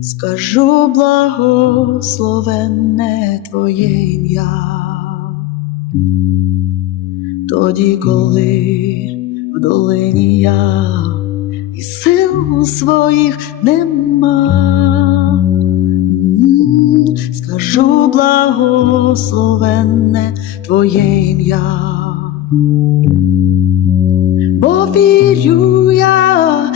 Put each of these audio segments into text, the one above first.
скажу благословенне Твоє ім'я. Тоді, коли в долині я і сил своїх нема, скажу благословенне Твоє ім'я. Бо вірю я,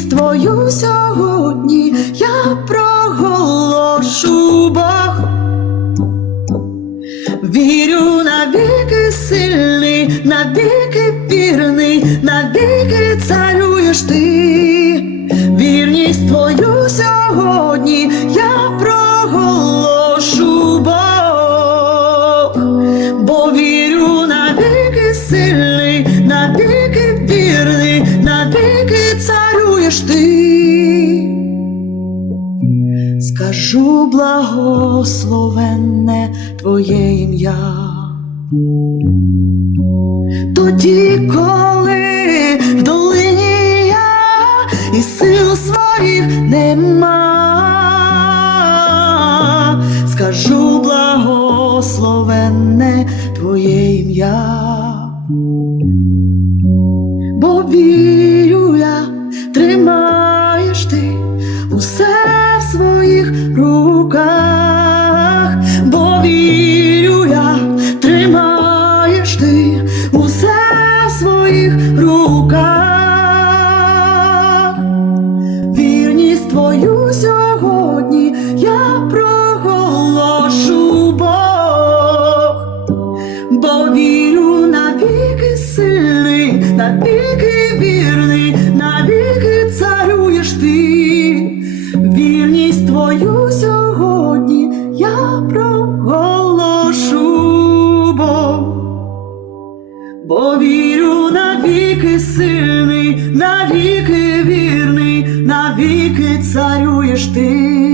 твою сьогодні я проголошу Бог. Вірю навіки сильний, навіки вірний, навіки царюєш ти. Скажу благословенне Твоє ім'я. Тоді, коли в долині я і сил своїх нема, скажу благословенне Твоє ім'я. Руках, бо вірю я, тримаєш ти усе в своїх руках. Вірність твою сьогодні я проголошу Бог, бо вірю навіки сильний, навіки вірний, вірю навіки сильний, навіки вірний, навіки царюєш ти.